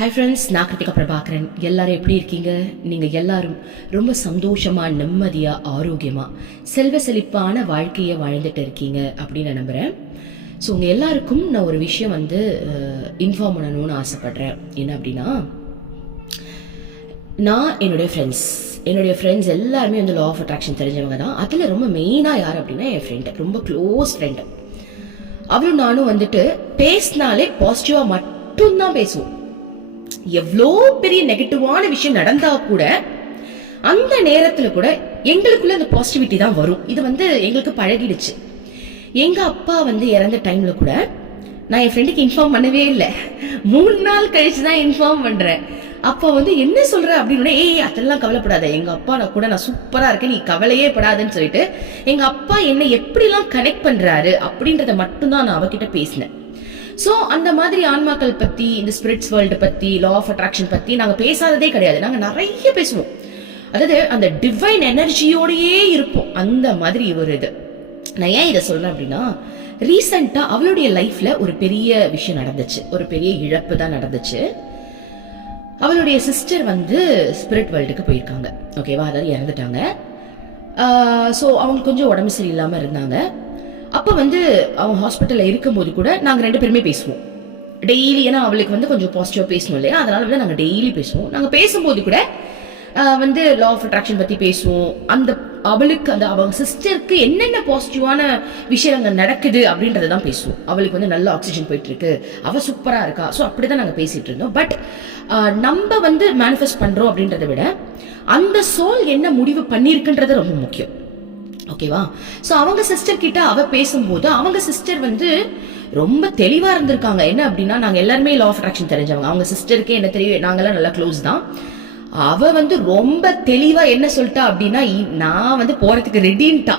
Hi friends நான் கிருத்திகா பிரபாகரன். எல்லாரும் எப்படி இருக்கீங்க? நீங்கள் எல்லாரும் ரொம்ப சந்தோஷமாக நிம்மதியாக ஆரோக்கியமாக செல்வ செழிப்பான வாழ்க்கையை வாழ்ந்துட்டு இருக்கீங்க அப்படின்னு நான் நம்புகிறேன் ஸோ உங்கள் எல்லாருக்கும் நான் ஒரு விஷயம் வந்து இன்ஃபார்ம் பண்ணணும்னு ஆசைப்பட்றேன். என்ன அப்படின்னா நான் என்னுடைய ஃப்ரெண்ட்ஸ் என்னுடைய ஃப்ரெண்ட்ஸ் எல்லாருமே வந்து லா ஆஃப் அட்ராக்ஷன் தெரிஞ்சவங்க தான். அதில் ரொம்ப மெயினாக யார் அப்படின்னா என் ஃப்ரெண்டு ரொம்ப க்ளோஸ் ஃப்ரெண்டு அவளும் நானும் வந்துட்டு பேசினாலே பாசிட்டிவாக மட்டும்தான் பேசுவோம். எவ்வளோ பெரிய நெகட்டிவான விஷயம் நடந்தா கூட அந்த நேரத்துல கூட எங்களுக்குள்ள அந்த பாசிட்டிவிட்டி தான் வரும். இது வந்து எங்களுக்கு பழகிடுச்சு. எங்க அப்பா வந்து இறந்த டைம்ல கூட நான் என் ஃப்ரெண்டுக்கு இன்ஃபார்ம் பண்ணவே இல்லை. மூணு நாள் கழிச்சு தான் இன்ஃபார்ம் பண்றேன். அப்போ வந்து என்ன சொல்ற அப்படின்னு ஏய் அதெல்லாம் கவலைப்படாத. எங்க அப்பா நான் கூட நான் சூப்பரா இருக்கேன். நீ கவலையே படாதுன்னு சொல்லிட்டு எங்க அப்பா என்னை எப்படிலாம் கனெக்ட் பண்றாரு அப்படின்றத மட்டும்தான் நான் அவகிட்ட பேசினேன். ஸோ அந்த மாதிரி ஆன்மாக்கள் பற்றி இந்த ஸ்பிரிட்ஸ் வேர்ல்டு பற்றி லா ஆஃப் அட்ராக்ஷன் பற்றி நாங்கள் பேசாததே கிடையாது. நாங்கள் நிறைய பேசுவோம். அதாவது அந்த டிவைன் எனர்ஜியோடையே இருப்போம். அந்த மாதிரி ஒரு இது. நான் ஏன் இதை சொல்கிறேன் அப்படின்னா ரீசெண்டாக அவளுடைய லைஃப்பில் ஒரு பெரிய விஷயம் நடந்துச்சு. ஒரு பெரிய இழப்பு தான் நடந்துச்சு. அவளுடைய சிஸ்டர் வந்து ஸ்பிரிட் வேர்ல்டுக்கு போயிருக்காங்க. ஓகேவா அதாவது இறந்துட்டாங்க. ஸோ அவங்க கொஞ்சம் உடம்பு சரியில்லாமல் இருந்தாங்க. அப்போ வந்து அவன் ஹாஸ்பிட்டலில் இருக்கும்போது கூட நாங்கள் ரெண்டு பேருமே பேசுவோம். டெய்லி ஏன்னா அவளுக்கு வந்து கொஞ்சம் பாசிட்டிவாக பேசணும் இல்லையா? அதனால வந்து நாங்கள் டெய்லி பேசுவோம். நாங்கள் பேசும்போது கூட வந்து லா ஆஃப் அட்ராக்ஷன் பற்றி பேசுவோம். அந்த அவளுக்கு அந்த அவங்க சிஸ்டருக்கு என்னென்ன பாசிட்டிவான விஷயங்கள் நடக்குது அப்படின்றத தான் பேசுவோம். அவளுக்கு வந்து நல்ல ஆக்சிஜன் போயிட்டு இருக்கு சூப்பராக இருக்கா? ஸோ அப்படி தான் நாங்கள் பேசிகிட்டு இருந்தோம் பட் நம்ம வந்து மேனிஃபெஸ்ட் பண்ணுறோம் அப்படின்றத விட அந்த சோல் என்ன முடிவு பண்ணியிருக்குன்றது ரொம்ப முக்கியம். ஓகேவா ஸோ அவங்க சிஸ்டர் கிட்ட அவ பேசும்போது அவங்க சிஸ்டர் வந்து ரொம்ப தெளிவாக இருந்திருக்காங்க. என்ன அப்படின்னா நாங்கள் எல்லாருமே லா ஆஃப் அட்ராக்ஷன் தெரிஞ்சவங்க. அவங்க சிஸ்டருக்கே என்ன தெரியும்? நாங்கள்லாம் நல்லா க்ளோஸ் தான். அவ வந்து ரொம்ப தெளிவாக என்ன சொல்லிட்டா அப்படின்னா இ- நான் வந்து போகிறதுக்கு ரெடின்ட்டா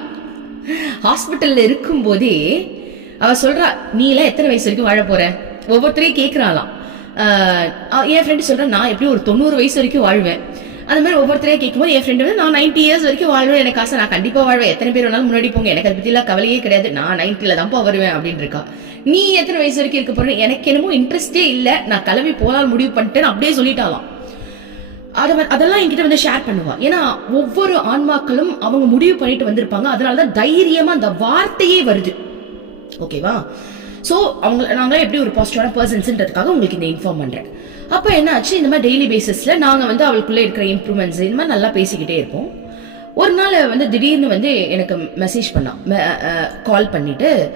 ஹாஸ்பிட்டலில் இருக்கும்போதே அவள் அவ நீலாம் எத்தனை வயசு வரைக்கும் வாழ போகிற ஒவ்வொருத்தரையும் கேக்குறாளாம். என் ஃப்ரெண்டு சொல்கிறேன் நான் எப்படி ஒரு தொண்ணூறு வயசு வரைக்கும் வாழ்வேன்? அந்த மாதிரி ஒவ்வொருத்தரையும் கேட்கும்போது என் ஃப்ரெண்டு வந்து நான் நைன்டி இயர்ஸ் வரைக்கும் வாழ்வேன் எனக்கு ஆசை. நான் கண்டிப்பாக வாழ்வேன். எத்தனை பேர் வேணாலும் முன்னாடி போங்க. எனக்கு அதை பற்றிலாம் கவலையே கிடையாது. நான் நைன்டில தான்ப்பா வருவேன். அப்படின்னு இருக்கா. நீ எத்தனை வயசு வரைக்கும் இருக்க போற எனக்கு என்னமோ இன்ட்ரெஸ்டே இல்லை. நான் கிளம்பி போனால் முடிவு பண்ணிட்டேன் அப்படியே சொல்லிட்டாலாம் அதை அதெல்லாம் என்கிட்ட வந்து ஷேர் பண்ணுவா. ஏன்னா ஒவ்வொரு ஆன்மாக்களும் அவங்க முடிவு பண்ணிட்டு வந்திருப்பாங்க. அதனாலதான் தைரியமாக அந்த வார்த்தையே வருது. ஓகேவா ஸோ அவங்க நாங்கள் எப்படி ஒரு பாசிட்டிவான பர்சன்ஸ்ன்றதுக்காக உங்களுக்கு இந்த இன்ஃபார்ம் பண்ணுறேன் அப்போ என்ன ஆச்சு இந்த மாதிரி டெய்லி பேசிஸில் நாங்கள் வந்து அவளுக்குள்ளே இருக்கிற இம்ப்ரூவ்மெண்ட்ஸ் இந்த மாதிரி நல்லா பேசிக்கிட்டே இருப்போம். ஒரு நாள் வந்து திடீர்னு வந்து எனக்கு மெசேஜ் பண்ணா. கால் பண்ணிட்டு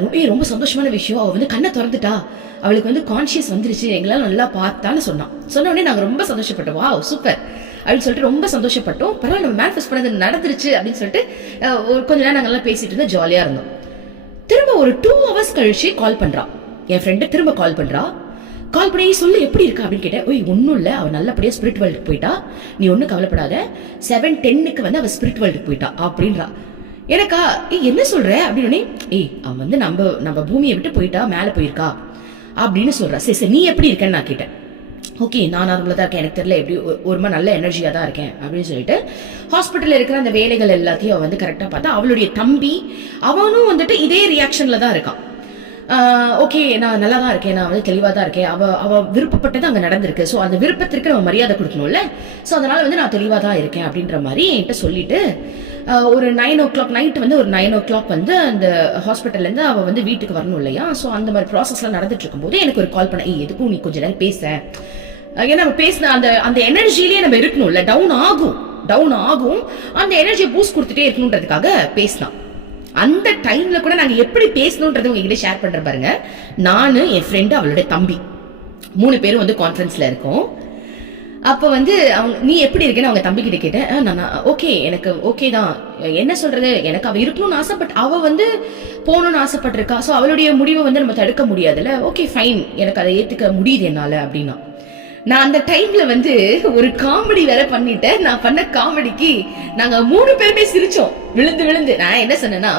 ரொம்ப- ரொம்ப சந்தோஷமான விஷயம். அவள் வந்து கண்ணை திறந்துட்டா. அவளுக்கு வந்து கான்ஷியஸ் வந்துருச்சு. எங்களால் நல்லா பார்த்தான்னு சொன்னான் சொன்ன உடனே நாங்கள் ரொம்ப சந்தோஷப்பட்டோம். வா சூப்பர். அப்படின்னு சொல்லிட்டு ரொம்ப சந்தோஷப்பட்டோம். பரவாயில்ல நம்ம மேனிஃபெஸ்ட் பண்ணது நடந்துருச்சு அப்படின்னு சொல்லிட்டு ஒரு கொஞ்ச நேரம் நாங்கள் எல்லாம் பேசிட்டு இருந்தோம். ஜாலியாக இருந்தோம். திரும்ப ஒரு டூ ஹவர்ஸ் கழிச்சு கால் பண்றா. என் ஃப்ரெண்டு திரும்ப கால் பண்றா. கால் பண்ணி சொல்லு எப்படி இருக்கா? அப்படின்னு கேட்டேன் ஓய் ஒன்றும் இல்லை. அவள் நல்லபடியாக ஸ்பிரிட் வேர்ல்டுக்கு போயிட்டா. நீ ஒன்றும் கவலைப்படாத. செவன் டென்னுக்கு வந்து அவள் ஸ்பிரிட் வேர்ல்டுக்கு போயிட்டா. அப்படின்றா. எனக்கா ஏய் என்ன சொல்ற? அப்படின்னு ஏய் அவன் வந்து நம்ம நம்ம பூமியை விட்டு போயிட்டா மேலே போயிருக்கா. அப்படின்னு சொல்றா. சரி சரி நீ எப்படி இருக்கேன்னு நான் கேட்டேன். ஓகே நான் நார்மலாக தான் இருக்கேன். எனக்கு தெரியல எப்படி ஒரு- மாதிரி நல்ல எனர்ஜியாக தான் இருக்கேன் அப்படின்னு சொல்லிட்டு ஹாஸ்பிட்டலில் இருக்கிற அந்த வேலைகள் எல்லாத்தையும் வந்து கரெக்டாக பார்த்தா அவளுடைய தம்பி அவனும் வந்துட்டு இதே ரியாக்ஷனில் தான் இருக்கான். ஓகே நான் நல்லா தான் இருக்கேன் நான் வந்து தெளிவாக தான் இருக்கேன். அவள் அவள் விருப்பப்பட்டது அங்கே நடந்திருக்கு. ஸோ அந்த விருப்பத்திற்கு நம்ம மரியாதை கொடுக்கணும்ல. ஸோ அதனால் வந்து நான் தெளிவாக தான் இருக்கேன் அப்படின்ற மாதிரி என்கிட்ட சொல்லிட்டு ஒரு நைன் ஓ கிளாக் நைட் வந்து ஒரு நைன் ஓ கிளாக் வந்து அந்த ஹாஸ்பிட்டல்லேருந்து அவள் வந்து வீட்டுக்கு வரணும் இல்லையா? ஸோ அந்த மாதிரி ப்ராசஸ்லாம் நடந்துட்டு இருக்கும்போது எனக்கு ஒரு கால் பண்ண ஏ எதுக்கும் நீ கொஞ்சம் நேரம் பேச? ஏன்னா நம்ம பேசின அந்த அந்த எனர்ஜிலேயே நம்ம இருக்கணும்ல. டவுன் ஆகும். டவுன் ஆகும். அந்த எனர்ஜியை பூஸ்ட் கொடுத்துட்டே இருக்கணுன்றதுக்காக பேசினான் அந்த டைம்ல கூட நாங்கள் எப்படி பேசணுன்றது உங்ககிட்ட ஷேர் பண்ற பாருங்க. நான் என் ஃப்ரெண்டு அவளுடைய தம்பி. மூணு பேரும் வந்து கான்ஃபரன்ஸ்ல இருக்கோம். அப்போ வந்து அவங்க நீ எப்படி இருக்கேன்னு அவங்க தம்பி கிட்ட கேட்டேன் நான் ஓகே எனக்கு ஓகே தான். என்ன சொல்றது? எனக்கு அவள் இருக்கணும்னு ஆசைப்பட் அவள் வந்து போகணும்னு ஆசைப்பட்டிருக்கா. ஸோ அவளுடைய முடிவை வந்து நம்ம தடுக்க முடியாதுல்ல. ஓகே ஃபைன் எனக்கு அதை ஏற்றுக்க முடியுது என்னால் அப்படின்னா. நான் அந்த டைம்ல வந்து ஒரு காமெடி வேற பண்ணிட்டேன். நான் பண்ண காமெடிக்கு நாங்க மூணு பேருமே சிரிச்சோம். விழுந்து விழுந்து. நான் என்ன சொன்னேன்னா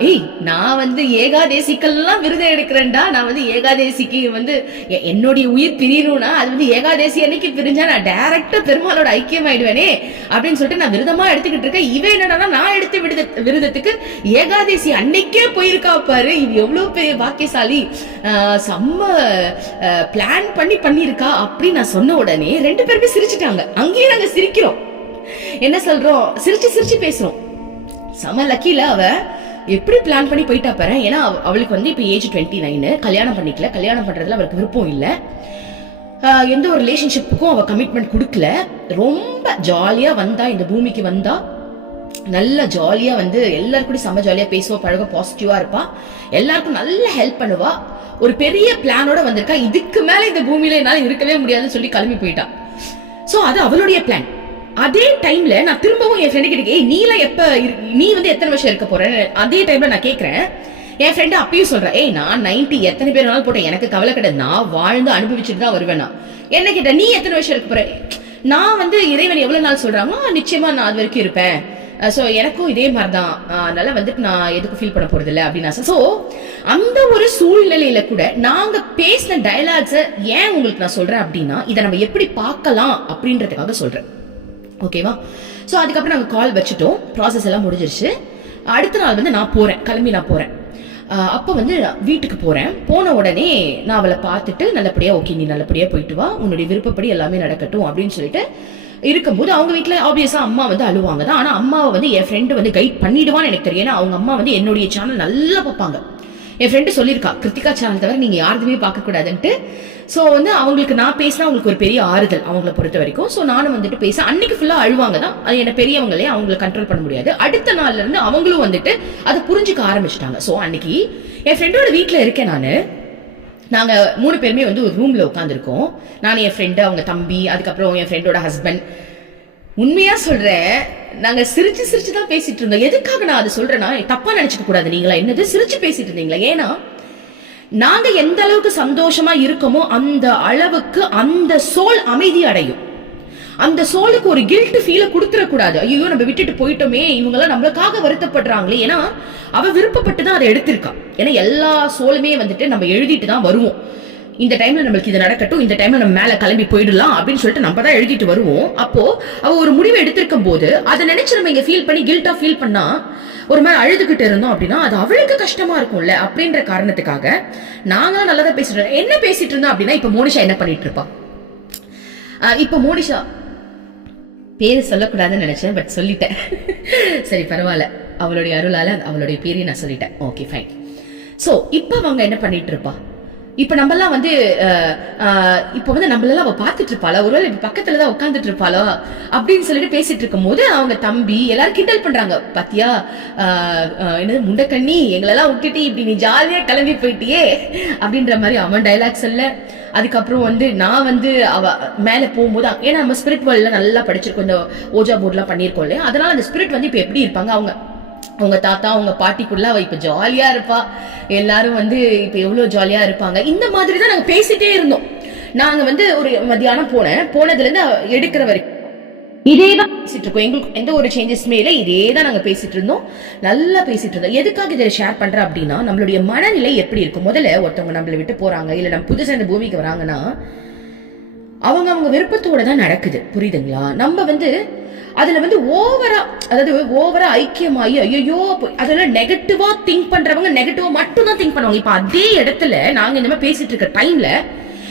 ஏய் நான் வந்து ஏகாதேசிக்கெல்லாம் விருது எடுக்கிறேன்டா. நான் வந்து ஏகாதேசிக்கு வந்து எ- என்னுடைய உயிர் பிரியணும்னா அது வந்து ஏகாதேசி அன்னைக்கு பிரிஞ்சா நான் டைரக்டா பெருமாளோட ஐக்கியம் ஆயிடுவேனே அப்படின்னு சொல்லிட்டு நான் விரதமா எடுத்துக்கிட்டு இருக்கேன். இவன் என்னடா நான் எடுத்த விருத விருதத்துக்கு ஏகாதேசி அன்னைக்கே போயிருக்கா பாரு. இது எவ்வளவு பெரிய பாக்கியசாலி. செம்ம பிளான் பண்ணி பண்ணியிருக்கா அப்படின்னு நான் சொன்ன உடனே ரெண்டு பேருமே சிரிச்சிட்டாங்க. அங்கேயே நாங்க சிரிக்கிறோம். என்ன சொல்றோம்? சிரிச்சு சிரிச்சு பேசுறோம். செம லக்கில அவ எப்படி பிளான் பண்ணி போயிட்டா பாரு. ஏன்னா அவளுக்கு வந்து இப்போ ஏஜ் டுவெண்ட்டி நைனு கல்யாணம் பண்ணிக்கல. கல்யாணம் பண்ணுறதுல அவளுக்கு விருப்பம் இல்லை. எந்த ஒரு ரிலேஷன்ஷிப்புக்கும் அவள் கமிட்மெண்ட் கொடுக்கல. ரொம்ப ஜாலியாக வந்தா இந்த பூமிக்கு வந்தா நல்ல ஜாலியாக வந்து எல்லாரும் செம்ம ஜாலியாக பேசுவா பழக பாசிட்டிவாக இருப்பா. எல்லாருக்கும் நல்ல ஹெல்ப் பண்ணுவா. ஒரு பெரிய பிளானோட வந்திருக்கா. இதுக்கு மேலே இந்த பூமியில என்னால் இருக்கவே முடியாதுன்னு சொல்லி கிளம்பி போயிட்டா. ஸோ அது அவளுடைய பிளான் அதே டைம்ல நான் திரும்பவும் என் ஃப்ரெண்டு கிட்ட நீலாம் எப்ப இரு- நீ வந்து எத்தனை வருஷம் இருக்க போற? அதே டைம்ல நான் கேட்குறேன் என் ஃப்ரெண்டு அப்பயும் சொல்றேன் ஏய் நான் 90 எத்தனை பேர் வேணாலும் போட்டேன். எனக்கு கவலை கிடையாது. நான் வாழ்ந்து அனுபவிச்சுட்டு தான் வருவேன் நான். என்ன கேட்ட நீ எத்தனை வருஷம் இருக்க போற? நான் வந்து இறைவன் எவ்வளவு நாள் சொல்றாங்களோ நிச்சயமா நான் அது வரைக்கும் இருப்பேன். ஸோ எனக்கும் இதே மாதிரி தான் அதனால வந்துட்டு நான் எதுக்கு ஃபீல் பண்ண போறது இல்லை அப்படின்னு ஸோ அந்த ஒரு சூழ்நிலையில கூட நாங்க பேசின டயலாக்ஸை ஏன் உங்களுக்கு நான் சொல்றேன் அப்படின்னா இதை நம்ம எப்படி பார்க்கலாம் அப்படின்றதுக்காக சொல்றேன். ஓகேவா ஸோ அதுக்கப்புறம் நாங்கள் கால் வச்சுட்டோம். ப்ராசஸ் எல்லாம் முடிஞ்சிருச்சு. அடுத்த நாள் வந்து நான் போகிறேன் கிளம்பி நான் போகிறேன் அப்போ வந்து வீட்டுக்கு போகிறேன் போன உடனே நான் அவளை பார்த்துட்டு நல்லபடியாக ஓகே நீ நல்லபடியாக போயிட்டு வா. உன்னுடைய விருப்பப்படி எல்லாமே நடக்கட்டும் அப்படின்னு சொல்லிட்டு இருக்கும்போது அவங்க வீட்டில் ஆப்வியஸாக அம்மா வந்து அழுவாங்க தான். ஆனால் அம்மாவை வந்து என் ஃப்ரெண்டு வந்து கைட் பண்ணிடுவான்னு எனக்கு தெரியும். ஏன்னா அவங்க அம்மா வந்து என்னுடைய சேனல் நல்லா பார்ப்பாங்க. என் ஃப்ரெண்டு சொல்லியிருக்கா கிருத்திகா சேனல் தவிர நீங்கள் யாருதுமே பார்க்கக்கூடாதுன்ட்டு. ஸோ வந்து அவங்களுக்கு நான் பேசினா அவங்களுக்கு ஒரு பெரிய ஆறுதல் அவங்கள பொறுத்த வரைக்கும். ஸோ நானும் வந்துட்டு பேச அன்னைக்கு ஃபுல்லாக அழுவாங்க தான். அது என்ன பெரியவங்களே அவங்கள கண்ட்ரோல் பண்ண முடியாது. அடுத்த நாள்ல இருந்து அவங்களும் வந்துட்டு அதை புரிஞ்சுக்க ஆரம்பிச்சிட்டாங்க. ஸோ அன்னைக்கு என் ஃப்ரெண்டோட வீட்டில் இருக்கேன் நான். நாங்கள் மூணு பேருமே வந்து ஒரு ரூமில் உட்காந்துருக்கோம் நான் என் ஃப்ரெண்டு அவங்க தம்பி அதுக்கப்புறம் என் ஃப்ரெண்டோட ஹஸ்பண்ட் உண்மையா சொல்றேன் நாங்க சிரிச்சு சிரிச்சு தான் பேசிட்டு இருந்தோம். எதுக்காக நான் அதை சொல்றேன்னா தப்பா நினைச்சுக்க கூடாது. நீங்களா என்னது? சிரிச்சு பேசிட்டு இருந்தீங்களா? ஏன்னா நாங்க எந்த அளவுக்கு சந்தோஷமா இருக்கோமோ அந்த அளவுக்கு அந்த சோல் அமைதி அடையும். அந்த சோலுக்கு ஒரு கில்ட் ஃபீல கொடுத்துட கூடாது ஐயோ நம்ம விட்டுட்டு போயிட்டோமே இவங்க எல்லாம் நம்மளுக்காக வருத்தப்படுறாங்களே ஏன்னா அவ விருப்பப்பட்டு தான் அதை எடுத்திருக்கா. ஏன்னா எல்லா சோலுமே வந்துட்டு நம்ம எழுதிட்டு தான் வருவோம். இந்த டைம்ல நம்மளுக்கு இது நடக்கட்டும் இந்த டைம்ல நம்ம மேல கிளம்பி போயிடலாம் அப்படின்னு சொல்லிட்டு நம்ம தான் எழுதிட்டு வருவோம். அப்போ அவ ஒரு முடிவு எடுத்திருக்கும் போது அதை நினைச்சு நம்ம இங்க ஃபீல் பண்ணி கில்ட்டா ஃபீல் பண்ணா ஒரு மாதிரி அழுதுகிட்டு இருந்தோம் அப்படின்னா அது அவளுக்கு கஷ்டமா இருக்கும்ல அப்படின்ற காரணத்துக்காக நாங்களும் நல்லதா பேசிட்டு என்ன பேசிட்டு இருந்தோம் அப்படின்னா இப்ப மோனிஷா என்ன பண்ணிட்டு இருப்பா? இப்ப மோனிஷா பேர் சொல்லக்கூடாதுன்னு நினைச்சேன் பட் சொல்லிட்டேன். சரி பரவாயில்ல. அவளுடைய அருளால அவளுடைய பேரையும் நான் சொல்லிட்டேன். ஓகே ஃபைன் ஸோ இப்போ அவங்க என்ன பண்ணிட்டு இருப்பா? இப்போ நம்மலாம் வந்து இப்போ வந்து நம்மளெல்லாம் அவ பார்த்துட்டு இருப்பாளா ஒருவேளை இப்போ பக்கத்துல தான் உட்காந்துட்டு இருப்பாளோ அப்படின்னு சொல்லிட்டு பேசிட்டு இருக்கும்போது அவங்க தம்பி எல்லாரும் கிண்டல் பண்றாங்க. பாத்தியா? என்னது முண்டக்கண்ணி எங்களெல்லாம் விட்டுட்டு இப்படி நீ ஜாலியா கிளம்பி போயிட்டியே? அப்படின்ற மாதிரி அவன் டைலாக்ஸ் இல்லை அதுக்கப்புறம் வந்து நான் வந்து அவ மேலே போகும்போது ஏன்னா நம்ம ஸ்பிரிட் வேர்ல்டில் நல்லா படிச்சிருக்கோம். இந்த ஓஜா போர்ட்லாம் பண்ணியிருக்கோம் இல்லையா? அதனால அந்த ஸ்பிரிட் வந்து இப்போ எப்படி இருப்பாங்க? அவங்க அவங்க தாத்தா அவங்க பாட்டிக்குள்ள அவ இப்ப ஜாலியா இருப்பா. எல்லாரும் வந்து இப்ப எவ்வளவு ஜாலியா இருப்பாங்க. இந்த மாதிரி தான் நாங்க பேசிட்டே இருந்தோம். நாங்க வந்து ஒரு மத்தியானம் போனேன். போனதுல இருந்து எடுக்கிற வரைக்கும் இதே தான் பேசிட்டு இருக்கோம். எங்களுக்கு எந்த ஒரு சேஞ்சஸுமே இல்லை. இதே தான் நாங்க பேசிட்டு இருந்தோம். நல்லா பேசிட்டு இருந்தோம். எதுக்காக இதை ஷேர் பண்றேன் அப்படின்னா நம்மளுடைய மனநிலை எப்படி இருக்கும்? முதல்ல ஒருத்தவங்க நம்மளை விட்டு போறாங்க. இல்ல நம்ம புதுசா இந்த பூமிக்கு வராங்கன்னா அவங்க அவங்க விருப்பத்தோட தான் நடக்குது. புரியுதுங்களா? நம்ம வந்து அதுல வந்து ஓவரா அதாவது ஓவரா ஐக்கியமாயி ஐயோ அதெல்லாம் நெகட்டிவா திங்க் பண்றவங்க நெகட்டிவா மட்டும் தான் திங்க் பண்ணுவாங்க. இப்ப அதே இடத்துல நாங்க இந்த மாதிரி பேசிட்டு இருக்க டைம்ல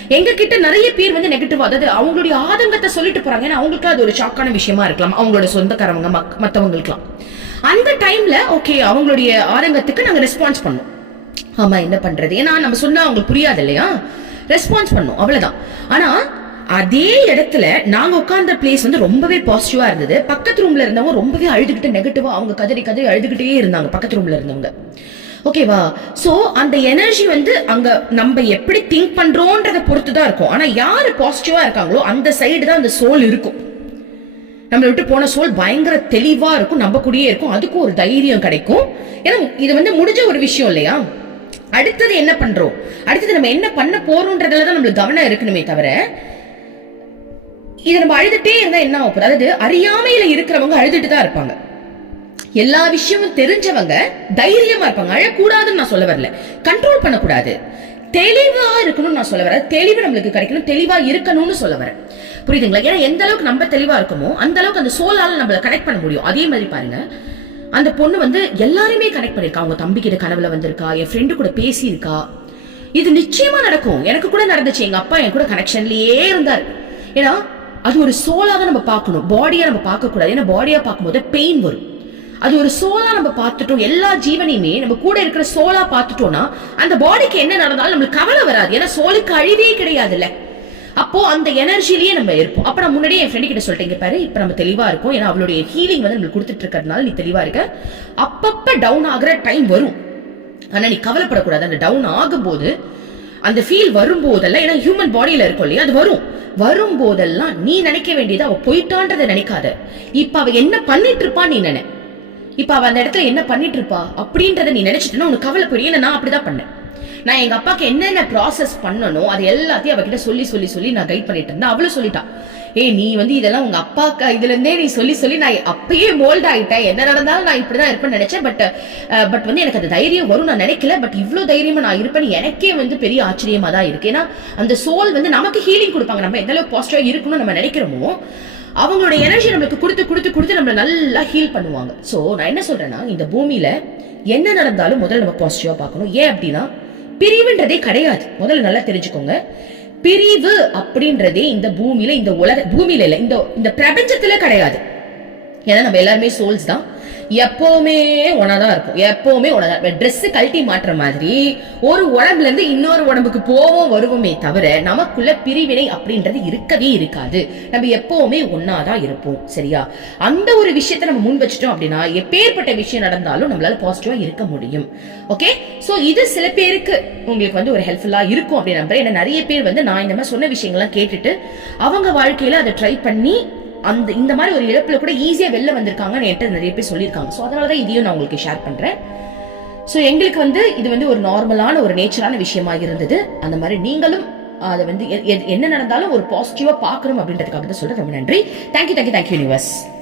எங்க கிட்ட நிறைய பேர் வந்து நெகட்டிவா அதாவது அவங்களுடைய ஆதங்கத்தை சொல்லிட்டு போறாங்க. ஏன்னா அவங்களுக்கு அது ஒரு ஷாக்கான விஷயமா இருக்கலாம். அவங்களோட சொந்தக்காரவங்க மக்- அந்த டைம்ல ஓகே அவங்களுடைய ஆதங்கத்துக்கு நாங்க ரெஸ்பான்ஸ் பண்ணோம். ஆமா என்ன பண்றது? ஏன்னா நம்ம சொன்னா அவங்களுக்கு புரியாது இல்லையா? ரெஸ்பான்ஸ் பண்ணும். அவ்வளவுதான். ஆனா அதே இடத்துல நாங்க உட்கார்ந்த பிளேஸ் வந்து ரொம்பவே பாசிட்டிவா இருந்தது. பக்கத்து ரூம்ல இருந்தவங்க ரொம்பவே அழுதுகிட்டு நெகட்டிவா அவங்க கதறி கதறி அழுதுகிட்டே இருந்தாங்க பக்கத்து ரூம்ல இருந்தவங்க. ஓகேவா சோ அந்த எனர்ஜி வந்து அங்க நம்ம எப்படி திங்க் பண்றோன்றத பொறுத்து தான் இருக்கும். ஆனா யாரு பாசிட்டிவா இருக்காங்களோ அந்த சைடு தான் அந்த சோல் இருக்கும். நம்மளை விட்டு போன சோல் பயங்கர தெளிவா இருக்கும் நம்ம கூடயே இருக்கும். அதுக்கும் ஒரு தைரியம் கிடைக்கும். ஏன்னா இது வந்து முடிஞ்ச ஒரு விஷயம் இல்லையா? அடுத்தது என்ன பண்றோம்? அடுத்தது நம்ம என்ன பண்ண போறோன்றதுல தான் நம்மளுக்கு கவனம் இருக்கணுமே தவிர இதை நம்ம அழுதுட்டே இருந்தா என்ன ஆகும் அதாவது அறியாமையில இருக்கிறவங்க அழுதுட்டு தான் இருப்பாங்க. எல்லா விஷயமும் தெரிஞ்சவங்க தைரியமா இருப்பாங்க. அழக்கூடாதுன்னு நான் சொல்ல வரல. கண்ட்ரோல் பண்ணக்கூடாது. தெளிவா இருக்கணும்னு நான் சொல்ல வரேன். தெளிவு நம்மளுக்கு கிடைக்கணும். தெளிவா இருக்கணும்னு சொல்ல வரேன். புரியுதுங்களா? ஏன்னா எந்த அளவுக்கு நம்ம தெளிவா இருக்கோமோ அந்த அளவுக்கு அந்த சோலால நம்மள கனெக்ட் பண்ண முடியும். அதே மாதிரி பாருங்க. அந்த பொண்ணு வந்து எல்லாருமே கனெக்ட் பண்ணிருக்கா அவங்க தம்பி கிட்ட கனவுல வந்திருக்கா. என் ஃப்ரெண்டு கூட பேசியிருக்கா. இது நிச்சயமா நடக்கும். எனக்கு கூட நடந்துச்சு. எங்க அப்பா என் கூட கனெக்ஷன்லயே இருந்தார். ஏன்னா அது ஒரு சோலாக தான் நம்ம பார்க்கணும். பாடியாக நம்ம பார்க்கக்கூடாது. ஏன்னா பாடியாக பார்க்கும்போது பெயின் வரும். அது ஒரு சோலா நம்ம பார்த்துட்டோம். எல்லா ஜீவனையுமே நம்ம கூட இருக்கிற சோலா பார்த்துட்டோம்னா அந்த பாடிக்கு என்ன நடந்தாலும் நம்மளுக்கு கவலை வராது. ஏன்னா சோலுக்கு அழிவே கிடையாதுல்ல. அப்போ அந்த எனர்ஜிலேயே நம்ம இருப்போம். அப்ப நான் முன்னாடியே என் ஃப்ரெண்டு கிட்ட சொல்லிட்டேங்க பாரு இப்ப நம்ம தெளிவா இருக்கும். ஏன்னா அவளுடைய ஹீலிங் வந்து நம்மளுக்கு கொடுத்துட்டு இருக்கிறதுனால நீ தெளிவா இருக்க. அப்பப்ப டவுன் ஆகிற டைம் வரும். ஆனா நீ கவலைப்படக்கூடாது. அந்த டவுன் ஆகும்போது அந்த ஃபீல் வரும்போதெல்லாம் ஏன்னா ஹியூமன் பாடியில இருக்கும் இல்லையா அது வரும். வரும்போதெல்லாம் நீ நினைக்க வேண்டியது அவ போயிட்டான்றதை நினைக்காத. இப்ப அவ என்ன பண்ணிட்டு இருப்பா நீ நினை. இப்ப அவ அந்த இடத்துல என்ன பண்ணிட்டு இருப்பா அப்படின்றத நீ நினைச்சிட்டனா உனக்கு கவலை புரியும் அப்படி நான் அப்படிதான் பண்ணேன். நான் எங்க அப்பாக்கு என்னென்ன ப்ராசஸ் பண்ணணும் அது எல்லாத்தையும் அவகிட்ட சொல்லி சொல்லி சொல்லி நான் கைட் பண்ணிட்டு இருந்தேன். அவளும் சொல்லிட்டான் ஏய் நீ வந்து இதெல்லாம் உங்க அப்பாக்கு இதுல இருந்தே நீ சொல்லி சொல்லி நான் அப்பயே மோல்ட் ஆயிட்டேன். என்ன நடந்தாலும் நான் இப்படிதான் இருப்பேன்னு நினைச்சேன். பட் பட் வந்து எனக்கு அந்த தைரியம் வரும் நான் நினைக்கல. பட் இவ்வளவு தைரியமா நான் இருப்பேன்னு எனக்கே வந்து பெரிய ஆச்சரியமா தான் இருக்கு. ஏன்னா அந்த சோல் வந்து நமக்கு ஹீலிங் கொடுப்பாங்க. நம்ம எந்த அளவுக்கு பாசிட்டிவா இருக்கணும்னு நம்ம நினைக்கிறோமோ அவங்களோட எனர்ஜி நம்மளுக்கு கொடுத்து கொடுத்து கொடுத்து நம்மள நல்லா ஹீல் பண்ணுவாங்க. சோ நான் என்ன சொல்றேன்னா இந்த பூமியில என்ன நடந்தாலும் முதல்ல நம்ம பாசிட்டிவா பார்க்கணும். ஏன் அப்படின்னா பிரிவுன்றதே கிடையாது. முதல்ல நல்லா தெரிஞ்சுக்கோங்க. பிரிவு அப்படின்றதே இந்த பூமியில இந்த உலக பூமியில இல்ல இந்த இந்த பிரபஞ்சத்துல கிடையாது. ஏன்னா நம்ம எல்லாருமே சோல்ஸ் தான். எப்பவுமே ஒன்னாதான் இருக்கும். எப்பவுமே ஒன்னாதான் ட்ரெஸ் கழட்டி மாட்டுற மாதிரி ஒரு உடம்புல இருந்து இன்னொரு உடம்புக்கு போவோம் வருவோமே தவிர நமக்குள்ள பிரிவினை அப்படின்றது இருக்கவே இருக்காது. நம்ம எப்பவுமே ஒன்னாதான் இருப்போம். சரியா? அந்த ஒரு விஷயத்த நம்ம முன் வச்சிட்டோம் அப்படின்னா எப்பேற்பட்ட விஷயம் நடந்தாலும் நம்மளால பாசிட்டிவா இருக்க முடியும். ஓகே ஸோ இது சில பேருக்கு உங்களுக்கு வந்து ஒரு ஹெல்ப்ஃபுல்லா இருக்கும் அப்படின்னு நம்புறேன். ஏன்னா நிறைய பேர் வந்து நான் இந்த மாதிரி சொன்ன விஷயங்கள்லாம் கேட்டுட்டு அவங்க வாழ்க்கையில அதை ட்ரை பண்ணி அந்த இந்த மாதிரி ஒரு இழப்புல கூட ஈஸியாக வெளில வந்திருக்காங்கன்னு என்கிட்ட நிறைய பேர் சொல்லியிருக்காங்க. ஸோ அதனால தான் இதையும் நான் உங்களுக்கு ஷேர் பண்ணுறேன் ஸோ எங்களுக்கு வந்து இது வந்து ஒரு நார்மலான ஒரு நேச்சரான விஷயமாக இருந்தது. அந்த மாதிரி நீங்களும் அதை வந்து எ- எ- என்ன நடந்தாலும் ஒரு பாசிட்டிவாக பார்க்கணும் அப்படின்றதுக்காக தான் சொல்கிறேன் ரொம்ப நன்றி. Thank you thank you thank you universe